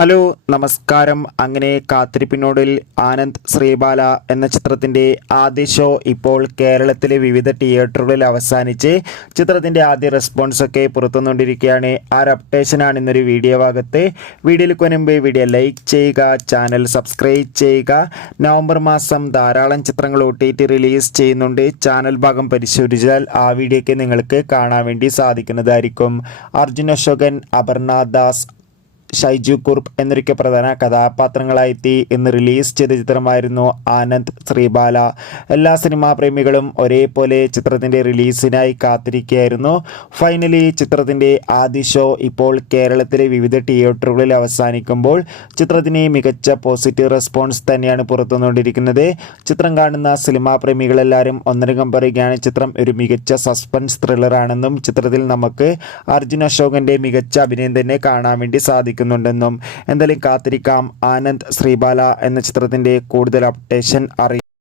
Hello നമസ്കാരം. അങ്ങനെ കാത്തിരിപ്പിനോടിൽ ആനന്ദ് ശ്രീബാല എന്ന ചിത്രത്തിൻ്റെ ആദ്യ ഷോ ഇപ്പോൾ കേരളത്തിലെ വിവിധ തിയേറ്ററുകളിൽ അവസാനിച്ച് ചിത്രത്തിൻ്റെ ആദ്യ റെസ്പോൺസൊക്കെ പുറത്തുകൊണ്ടിരിക്കുകയാണ്. ആ ഒരു അപ്ഡേഷനാണ് ഇന്നൊരു വീഡിയോ ഭാഗത്ത്. വീഡിയോയിലേക്ക് മുൻപ് വീഡിയോ ലൈക്ക് ചെയ്യുക, ചാനൽ സബ്സ്ക്രൈബ് ചെയ്യുക. നവംബർ മാസം ധാരാളം ചിത്രങ്ങൾ OTT റിലീസ് ചെയ്യുന്നുണ്ട്. ചാനൽ ഭാഗം പരിശോധിച്ചാൽ ആ വീഡിയോയ്ക്ക് നിങ്ങൾക്ക് കാണാൻ വേണ്ടി സാധിക്കുന്നതായിരിക്കും. അർജുൻ അശോകൻ, അപർണ ദാസ്, ഷൈജു കുറുപ്പ് എന്നൊക്കെ പ്രധാന കഥാപാത്രങ്ങളായെത്തി ഇന്ന് റിലീസ് ചെയ്ത ചിത്രമായിരുന്നു ആനന്ദ് ശ്രീബാല. എല്ലാ സിനിമാ പ്രേമികളും ഒരേപോലെ ചിത്രത്തിൻ്റെ റിലീസിനായി കാത്തിരിക്കുകയായിരുന്നു. ഫൈനലി ചിത്രത്തിൻ്റെ ആദ്യ ഷോ ഇപ്പോൾ കേരളത്തിലെ വിവിധ തിയേറ്ററുകളിൽ അവസാനിക്കുമ്പോൾ ചിത്രത്തിന് മികച്ച പോസിറ്റീവ് റെസ്പോൺസ് തന്നെയാണ് പുറത്തുവന്നുകൊണ്ടിരിക്കുന്നത്. ചിത്രം കാണുന്ന സിനിമാ പ്രേമികളെല്ലാവരും ഒന്നടങ്കം പറയുകയാണ് ചിത്രം ഒരു മികച്ച സസ്പെൻസ് ത്രില്ലറാണെന്നും ചിത്രത്തിൽ നമുക്ക് അർജുൻ അശോകൻ്റെ മികച്ച അഭിനയം തന്നെ കാണാൻ വേണ്ടി സാധിക്കും ുണ്ടെന്നും. എന്തായാലും കാത്തിരിക്കാം ആനന്ദ് ശ്രീബാല എന്ന ചിത്രത്തിൻ്റെ കൂടുതൽ അപ്ഡേഷൻ അറിയാം.